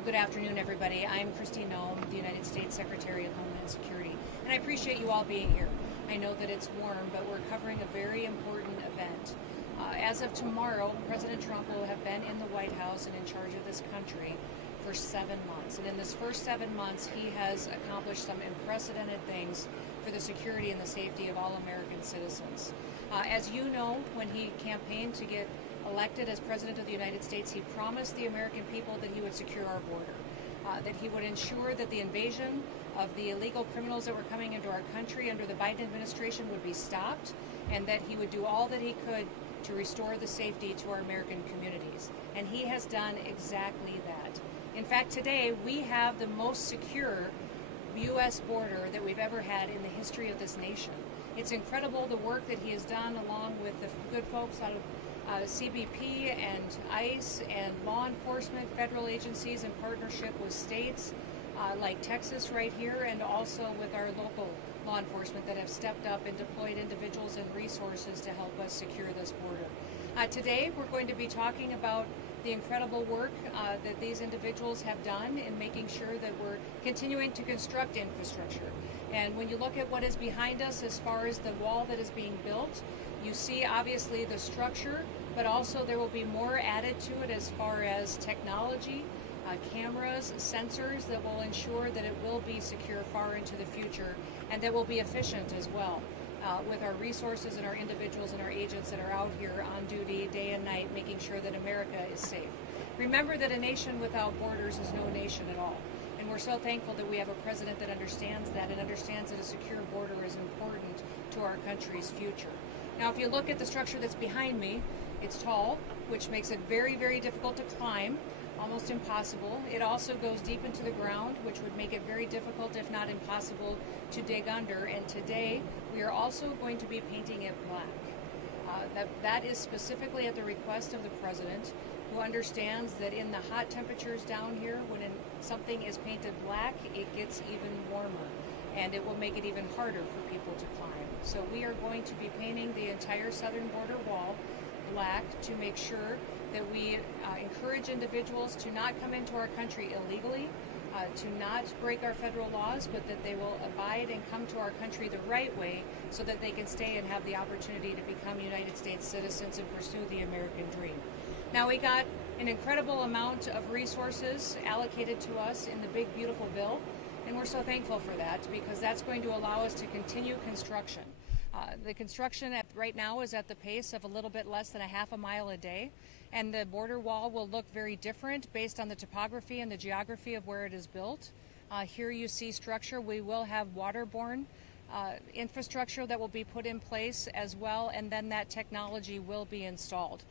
Well, good afternoon, everybody. I'm Kristi Noem, the United States Secretary of Homeland Security, and I appreciate you all being here. I know that it's warm, but we're covering a very important event. As of tomorrow, President Trump will have been in the White House and in charge of this country for 7 months. And in this first 7 months, he has accomplished some unprecedented things for the security and the safety of all American citizens. As you know, when he campaigned to get elected as President of the United States, he promised the American people that he would secure our border, that he would ensure that the invasion of the illegal criminals that were coming into our country under the Biden administration would be stopped, and that he would do all that he could to restore the safety to our American communities. And he has done exactly that. In fact, today we have the most secure U.S. border that we've ever had in the history of this nation. It's incredible the work that he has done along with the good folks out of CBP and ICE and law enforcement, federal agencies in partnership with states like Texas right here, and also with our local law enforcement that have stepped up and deployed individuals and resources to help us secure this border. Today we're going to be talking about the incredible work that these individuals have done in making sure that we're continuing to construct infrastructure. And when you look at what is behind us as far as the wall that is being built, you see obviously the structure, but also there will be more added to it as far as technology, cameras, sensors that will ensure that it will be secure far into the future, and that will be efficient as well, with our resources and our individuals and our agents that are out here on duty day and night, making sure that America is safe. Remember that a nation without borders is no nation at all. And we're so thankful that we have a president that understands that and understands that a secure border is important to our country's future. Now, if you look at the structure that's behind me, it's tall, which makes it very, very difficult to climb, almost impossible. It also goes deep into the ground, which would make it very difficult, if not impossible, to dig under. And today, we are also going to be painting it black. That is specifically at the request of the president, who understands that in the hot temperatures down here, when something is painted black, it gets even warmer, and it will make it even harder for people to climb. So we are going to be painting the entire southern border wall black to make sure that we encourage individuals to not come into our country illegally, to not break our federal laws, but that they will abide and come to our country the right way so that they can stay and have the opportunity to become United States citizens and pursue the American dream. Now, we got an incredible amount of resources allocated to us in the big, beautiful bill, and we're so thankful for that, because that's going to allow us to continue construction. The construction right now is at the pace of a little bit less than a half a mile a day, and the border wall will look very different based on the topography and the geography of where it is built. Here you see structure. We will have waterborne infrastructure that will be put in place as well, and then that technology will be installed.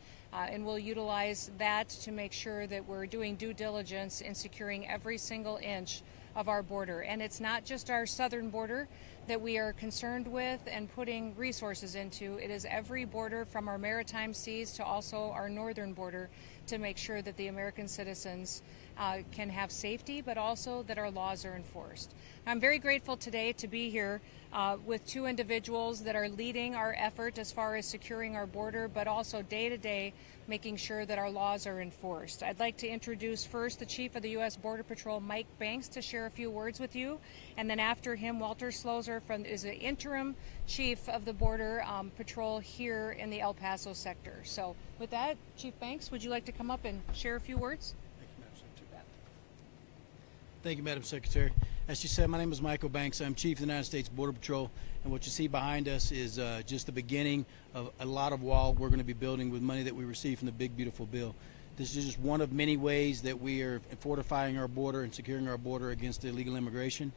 And we'll utilize that to make sure that we're doing due diligence in securing every single inch of our border. And it's not just our southern border that we are concerned with and putting resources into. It is every border from our maritime seas to also our northern border to make sure that the American citizens can have safety, but also that our laws are enforced. I'm very grateful today to be here with two individuals that are leading our effort as far as securing our border, but also day to day making sure that our laws are enforced. I'd like to introduce first the Chief of the U.S. Border Patrol, Mike Banks, to share a few words with you. And then after him, Walter Slozer is the interim Chief of the Border Patrol here in the El Paso sector. So with that, Chief Banks, would you like to come up and share a few words? Thank you, Madam Secretary. As she said, my name is Michael Banks. I'm Chief of the United States Border Patrol, and what you see behind us is just the beginning of a lot of wall we're going to be building with money that we receive from the Big Beautiful Bill. This is just one of many ways that we are fortifying our border and securing our border against illegal immigration.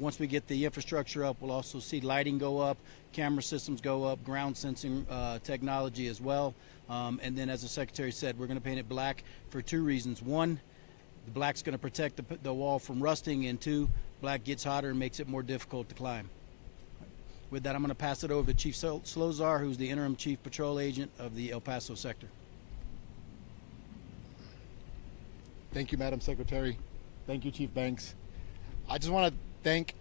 Once we get the infrastructure up, we'll also see lighting go up, camera systems go up, ground sensing technology as well. And then, as the Secretary said, we're going to paint it black for two reasons. One, the black's going to protect the wall from rusting, and two, black gets hotter and makes it more difficult to climb. With that, I'm going to pass it over to Chief Slozer, who's the interim Chief Patrol Agent of the El Paso sector. Thank you, Madam Secretary. Thank you, Chief Banks. I just want to thank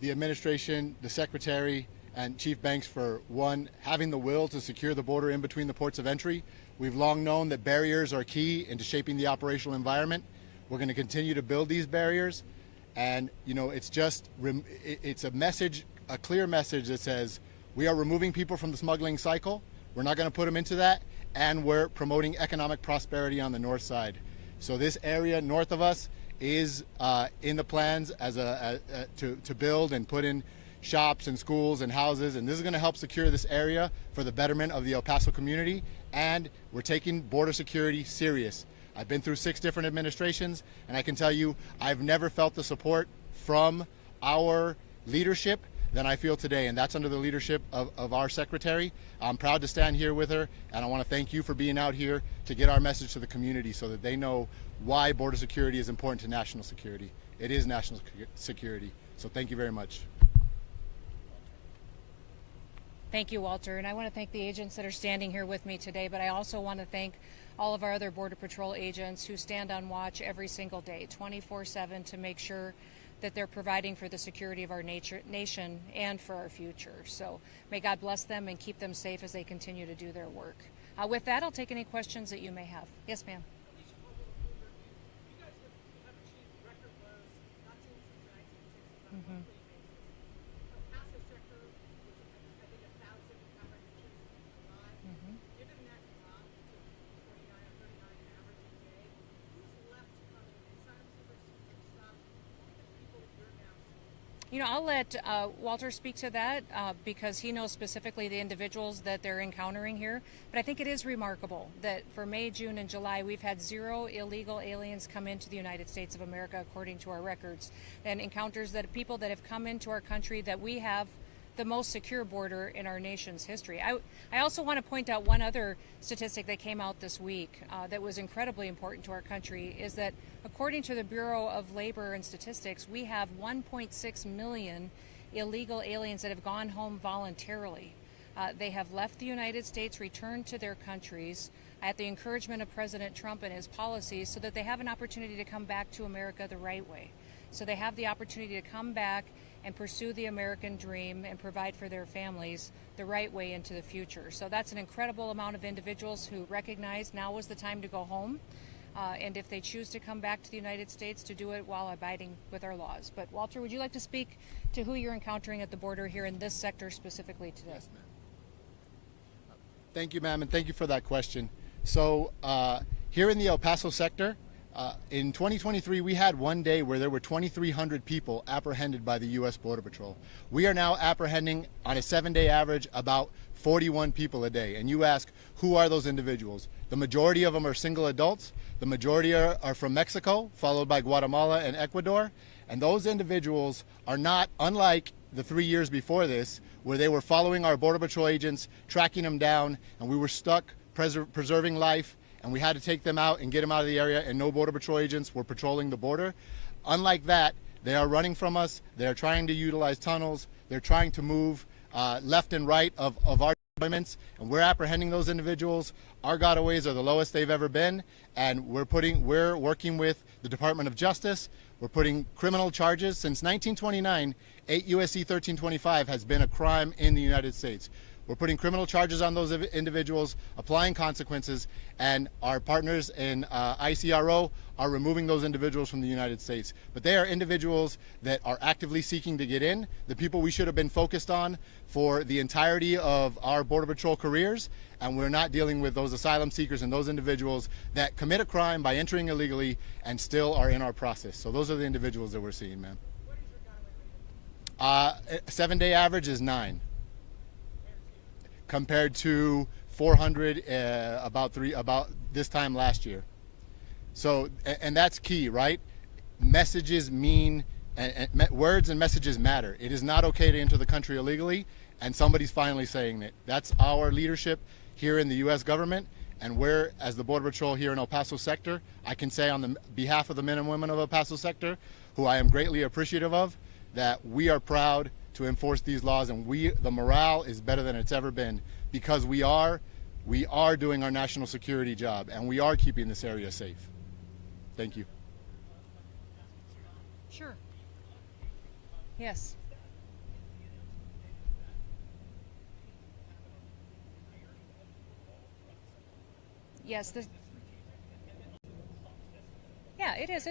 the administration, the Secretary, and Chief Banks for, one, having the will to secure the border in between the ports of entry. We've long known that barriers are key into shaping the operational environment. We're going to continue to build these barriers, and it's a message, a clear message that says we are removing people from the smuggling cycle. We're not going to put them into that, and we're promoting economic prosperity on the north side. So this area north of us is in the plans as to build and put in shops and schools and houses, and this is going to help secure this area for the betterment of the El Paso community, and we're taking border security serious. I've been through 6 different administrations, and I can tell you I've never felt the support from our leadership than I feel today, and that's under the leadership of our Secretary. I'm proud to stand here with her, and I want to thank you for being out here to get our message to the community so that they know why border security is important to national security. It is national security, so thank you very much. Thank you, Walter, and I want to thank the agents that are standing here with me today, but I also want to thank all of our other Border Patrol agents who stand on watch every single day, 24/7, to make sure that they're providing for the security of our nation and for our future. So may God bless them and keep them safe as they continue to do their work. With that, I'll take any questions that you may have. Yes, ma'am. Mm-hmm. You know, I'll let Walter speak to that because he knows specifically the individuals that they're encountering here. But I think it is remarkable that for May, June, and July, we've had 0 illegal aliens come into the United States of America, according to our records, and encounters that people that have come into our country that we have the most secure border in our nation's history. I also want to point out one other statistic that came out this week that was incredibly important to our country, is that according to the Bureau of Labor and Statistics, we have 1.6 million illegal aliens that have gone home voluntarily. They have left the United States, returned to their countries at the encouragement of President Trump and his policies so that they have an opportunity to come back to America the right way. So they have the opportunity to come back and pursue the American dream and provide for their families the right way into the future. So that's an incredible amount of individuals who recognize now is the time to go home. And if they choose to come back to the United States, to do it while abiding with our laws. But Walter, would you like to speak to who you're encountering at the border here in this sector specifically today? Yes, ma'am. Thank you, ma'am, and thank you for that question. So here in the El Paso sector, in 2023, we had one day where there were 2,300 people apprehended by the U.S. Border Patrol. We are now apprehending, on a 7-day average, about 41 people a day. And you ask, who are those individuals? The majority of them are single adults. The majority are from Mexico, followed by Guatemala and Ecuador. And those individuals are not unlike the 3 years before this, where they were following our Border Patrol agents, tracking them down, and we were stuck preserving life, and we had to take them out and get them out of the area, and no Border Patrol agents were patrolling the border. Unlike that, they are running from us. They are trying to utilize tunnels. They're trying to move left and right of our deployments, and we're apprehending those individuals. Our gotaways are the lowest they've ever been, and we're working with the Department of Justice. We're putting criminal charges. Since 1929, 8 U.S.C. 1325 has been a crime in the United States. We're putting criminal charges on those individuals, applying consequences, and our partners in ICRO are removing those individuals from the United States. But they are individuals that are actively seeking to get in, the people we should have been focused on for the entirety of our Border Patrol careers, and we're not dealing with those asylum seekers and those individuals that commit a crime by entering illegally and still are in our process. So those are the individuals that we're seeing, ma'am. What is your gateway rate? 7-day average is 9. Compared to 400 about this time last year. So, and that's key, right? Messages mean, words and messages matter. It is not okay to enter the country illegally, and somebody's finally saying it. That's our leadership here in the U.S. government, and we're, as the Border Patrol here in El Paso sector, I can say on the behalf of the men and women of El Paso sector, who I am greatly appreciative of, that we are proud to enforce these laws, and the morale is better than it's ever been, because we are doing our national security job, and we are keeping this area safe. Thank you. Sure. Yes. Yes. Yeah, it is.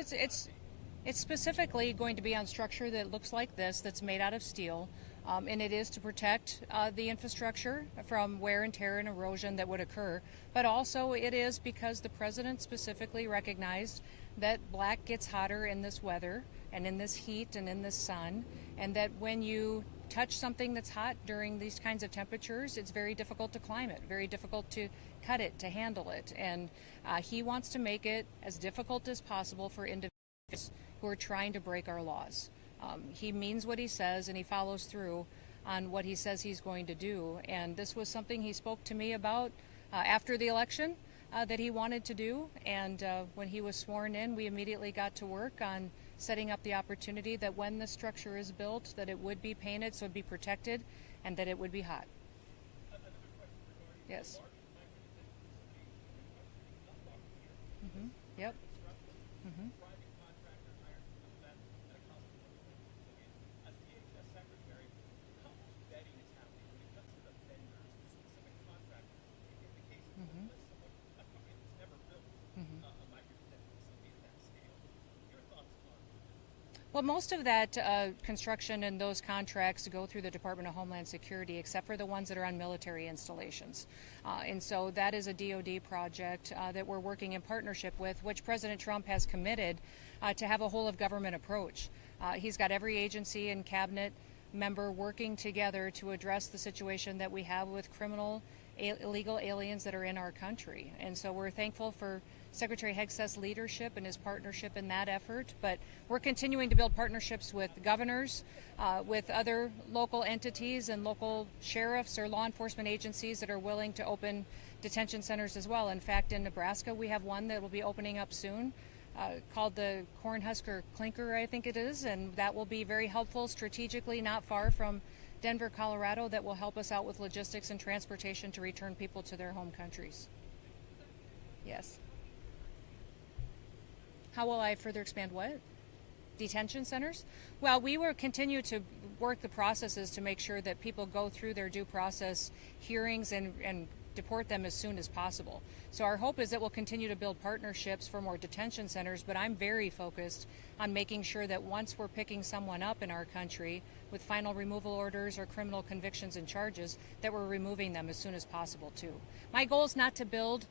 It's specifically going to be on structure that looks like this, that's made out of steel, and it is to protect the infrastructure from wear and tear and erosion that would occur. But also it is because the president specifically recognized that black gets hotter in this weather and in this heat and in this sun, and that when you touch something that's hot during these kinds of temperatures, it's very difficult to climb it, very difficult to cut it, to handle it. And he wants to make it as difficult as possible for individuals who are trying to break our laws. He means what he says, and he follows through on what he says he's going to do. And this was something he spoke to me about after the election that he wanted to do. And when he was sworn in, we immediately got to work on setting up the opportunity that when the structure is built, that it would be painted so it would be protected and that it would be hot. Yes. Mm-hmm. Yep. Mm-hmm. Well, most of that construction and those contracts go through the Department of Homeland Security, except for the ones that are on military installations. And so that is a DoD project that we're working in partnership with, which President Trump has committed to have a whole of government approach. He's got every agency and cabinet member working together to address the situation that we have with criminal illegal aliens that are in our country. And so we're thankful for Secretary Hegseth's leadership and his partnership in that effort, but we're continuing to build partnerships with governors, with other local entities and local sheriffs or law enforcement agencies that are willing to open detention centers as well. In fact, in Nebraska, we have one that will be opening up soon called the Cornhusker Clinker, I think it is, and that will be very helpful strategically, not far from Denver, Colorado, that will help us out with logistics and transportation to return people to their home countries. Yes. How will I further expand what? Detention centers? Well, we will continue to work the processes to make sure that people go through their due process hearings and deport them as soon as possible. So our hope is that we'll continue to build partnerships for more detention centers, but I'm very focused on making sure that once we're picking someone up in our country with final removal orders or criminal convictions and charges, that we're removing them as soon as possible too. My goal is not to build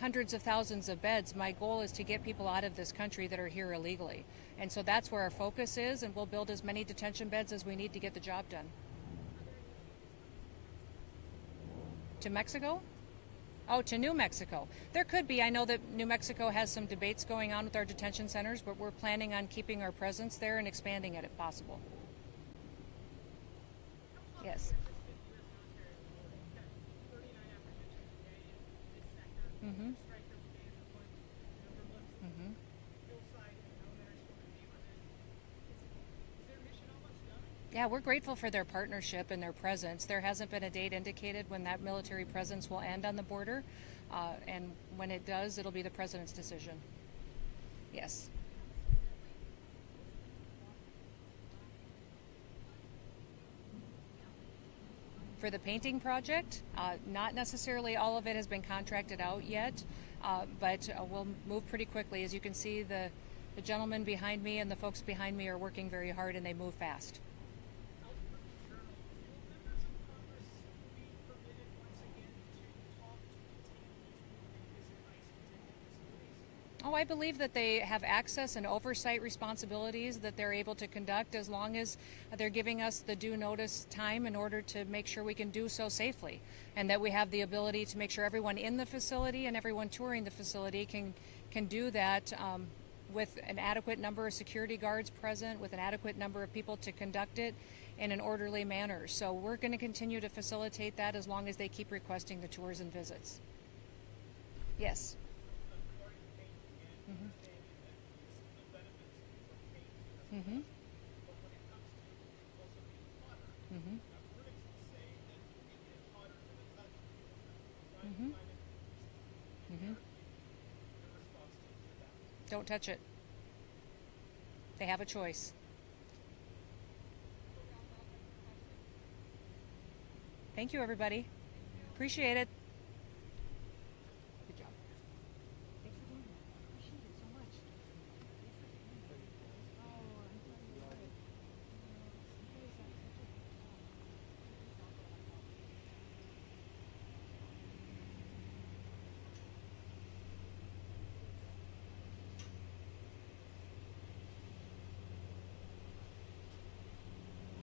hundreds of thousands of beds. My goal is to get people out of this country that are here illegally. And so that's where our focus is, and we'll build as many detention beds as we need to get the job done. To Mexico? Oh, to New Mexico. There could be. I know that New Mexico has some debates going on with our detention centers, but we're planning on keeping our presence there and expanding it if possible. Yes. Mm-hmm. Mm-hmm. Yeah, we're grateful for their partnership and their presence. There hasn't been a date indicated when that military presence will end on the border, and when it does, it'll be the president's decision. Yes. For the painting project, not necessarily all of it has been contracted out yet, but we'll move pretty quickly. As you can see, the gentleman behind me and the folks behind me are working very hard, and they move fast. Oh, I believe that they have access and oversight responsibilities that they're able to conduct as long as they're giving us the due notice time in order to make sure we can do so safely, and that we have the ability to make sure everyone in the facility and everyone touring the facility can do that with an adequate number of security guards present, with an adequate number of people to conduct it in an orderly manner. So we're going to continue to facilitate that as long as they keep requesting the tours and visits. Yes. Mm-hmm. Mm-hmm. Mm-hmm. Mm-hmm. Don't touch it. They have a choice. Thank you, everybody. Appreciate it.